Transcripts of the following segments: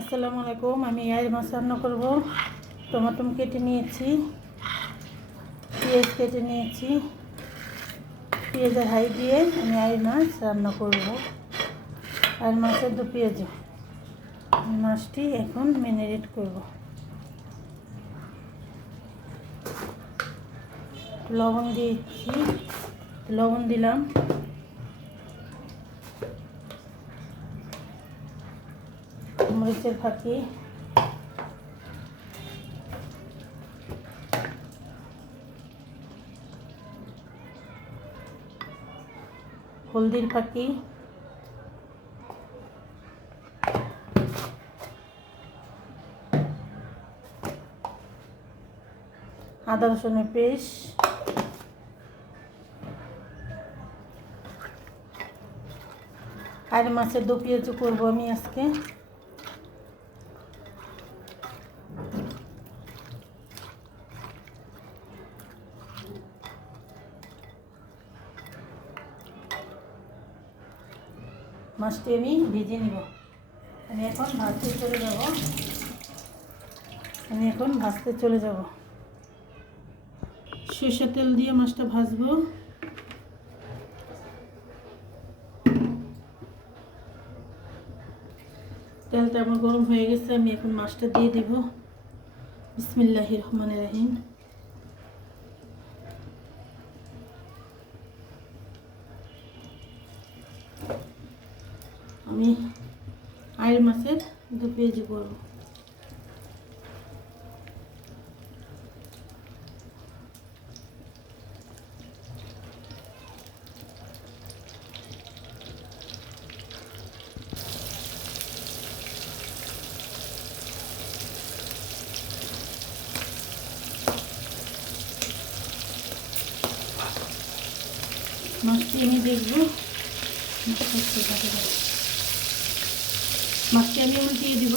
আসসালামু আলাইকুম, আমি আইর মাছ রান্না করব টমাটম কেটে নিয়েছি, পেঁয়াজ কেটে নিয়েছি। পেঁয়াজের হাই দিয়ে আমি আইর মাছ রান্না করব। আইর মাছের দু পেঁয়াজ। মাছটি এখন ম্যারিনেট করব। লবণ দিয়েছি, লবণ দিলাম। মরিচের ফাঁকি। হলদির ফাঁকি। আদা রসুনের পেস্ট। আর মাছের দু পেঁয়াজ করব আমি আজকে। মাছটি আমি ভেজে নিব। আমি এখন ভাজতে চলে যাব। আমি এখন ভাজতে চলে যাব। সরষের তেল দিয়ে মাছটা ভাজবো। তেলটা আমার গরম হয়ে গেছে, আমি এখন মাছটা দিয়ে দিব। বিসমিল্লাহ রহমান রাহিম। আমি আয়ের মাছের দু পেঁয়াজি করব। মাছটি আমি দেখব। মাছটি আমি উল্টিয়ে দিব।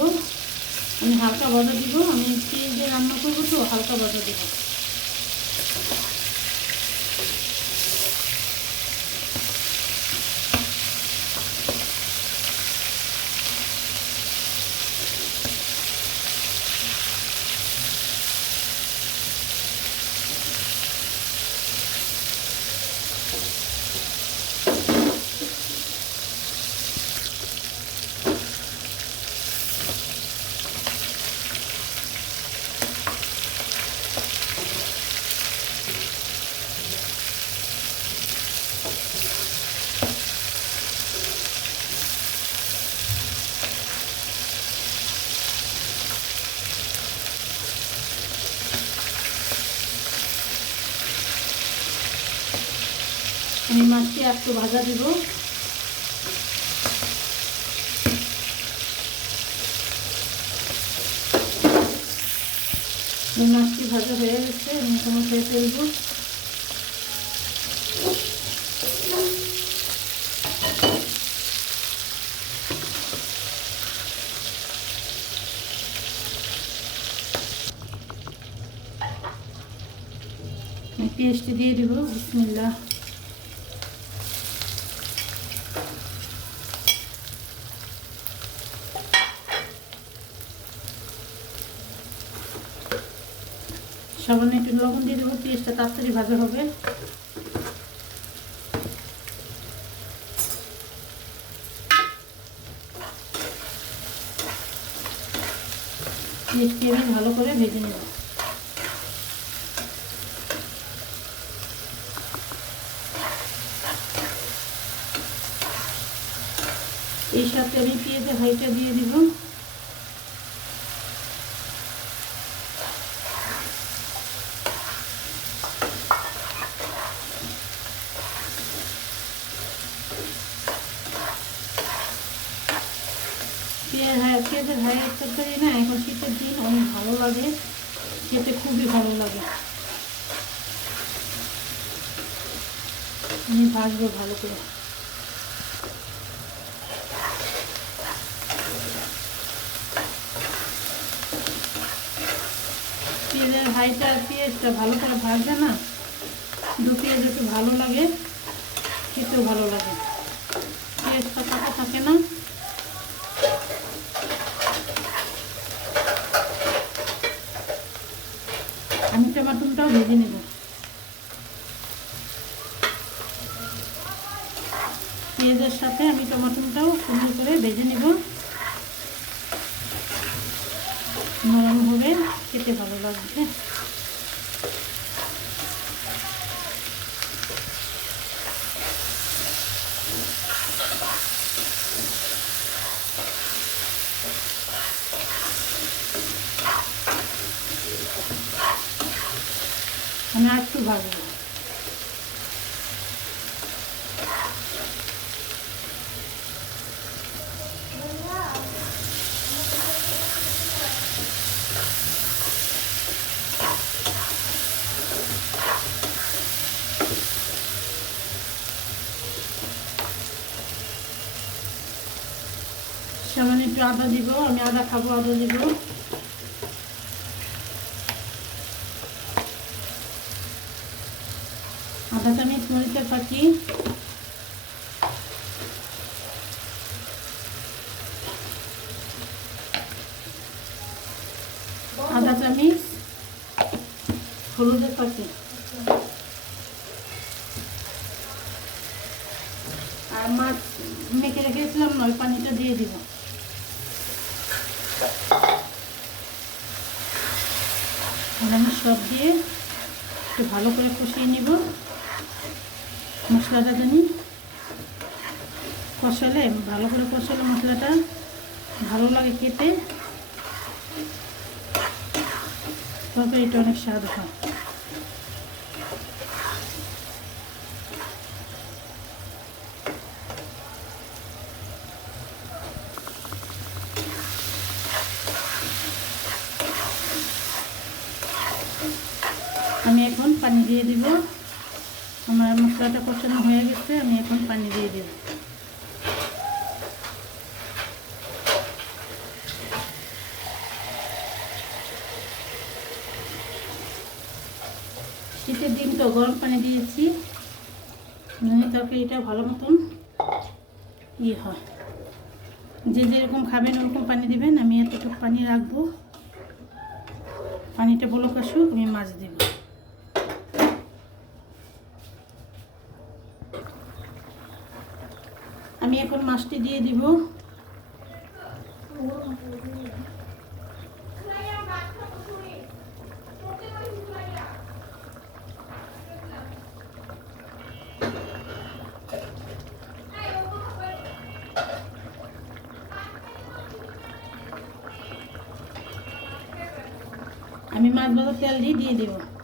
আমি হালকা ভাজা দিব। আমি পেঁয়াজে রান্না করব তো, হালকা ভাজা দিব আমি মাছটি একটু ভাজা দিব। মাছটি ভাজা হয়ে গেছে, আমি কোনো খেয়ে ফেলব। আমি পেস্টটি দিয়ে দিব, বিসমিল্লাহ। সামান্য একটু লবণ দিয়ে দেবো পেঁয়াজটা তাড়াতাড়ি ভাজা হবে। পেঁয়াজটি আমি ভালো করে ভেজে নেব। এই সাথে আমি পেঁয়াজের হাইটা দিয়ে দিব। পেঁয়াজ পেঁয়াজের হাইয়ের তরকারি না, এখন শীতের দিন, অনেক ভালো লাগে। খেতে খুবই ভালো লাগে। আমি ভাজবো ভালো করে। পেঁয়াজের হাইটা পেঁয়াজটা ভালো করে ভাজবে না? দু পেঁয়াজ ভালো লাগে, খেতেও ভালো লাগে। পেঁয়াজটা কাটা থাকে না টমাটোটাও ভেজে নেব। পেঁয়াজের সাথে আমি টমাটোটাও সুন্দর করে ভেজে নেব। নরম হবে, খেতে ভালো লাগবে। আর একটু ভাজবো সামান্য একটু আদা দিব আমি আদা খাব আদা দিব। আধা চামচ, মরিচের পাখি আধা চামচ, হলুদের পাখি আর মাছ মেখে রেখেছিলাম নয় পানিটা দিয়ে দিব। আমি সব দিয়ে একটু ভালো করে কষিয়ে নিব। মশলাটা জানি? কষালে, ভালো করে কষালে মশলাটা ভালো লাগে খেতে। তবে এটা অনেক স্বাদ হয়। আমি এখন পানি দিয়ে দিব। আমার মশলাটা কষানো হয়ে গেছে, আমি এখন পানি দিয়ে দেব। শীতের দিন তো গরম পানি দিয়েছি মানে তরকারিটা ভালো মতন ইয়ে হয়। যে যেরকম খাবেন, ওরকম পানি দিবেন, আমি এতটুকু পানি রাখব। পানিটা বলক আসুক, আমি মাছ দিব। আমি এখন মাছটি দিয়ে দিব। আমি মাছ ভাজার তেল দিয়ে দিয়ে দেবো।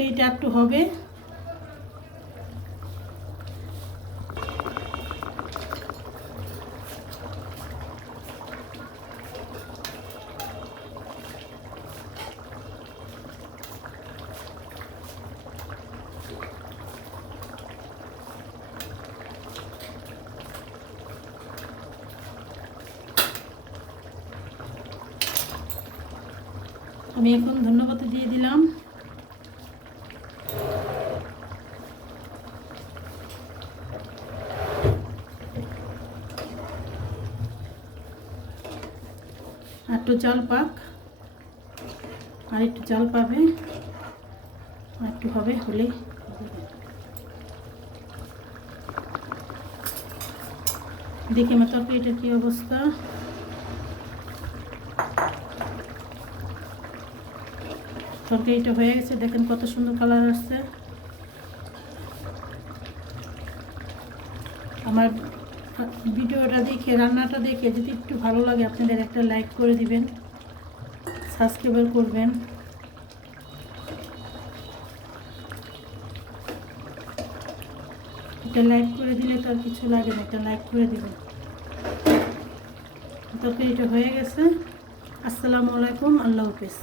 তরকারিটা একটু হবে। আমি এখন ধন্যবাদ দিয়ে দিলাম। আর একটু চাল পাক। আর একটু চাল পাবে। আর একটু হবে হলে। দেখে আমার তরকারিটার কী অবস্থা। তরকারিটা হয়ে গেছে, দেখেন কত সুন্দর কালার আসছে। আমার ভিডিওটা দেখে, রান্নাটা দেখে যদি একটু ভালো লাগে, আপনাদের একটা লাইক করে দিবেন সাবস্ক্রাইবার করবেন। এটা লাইক করে দিলে তো কিছু লাগে না, একটা লাইক করে দিবেন। তরকারিটা হয়ে গেছে। আসসালামু আলাইকুম, আল্লাহ হাফিজ।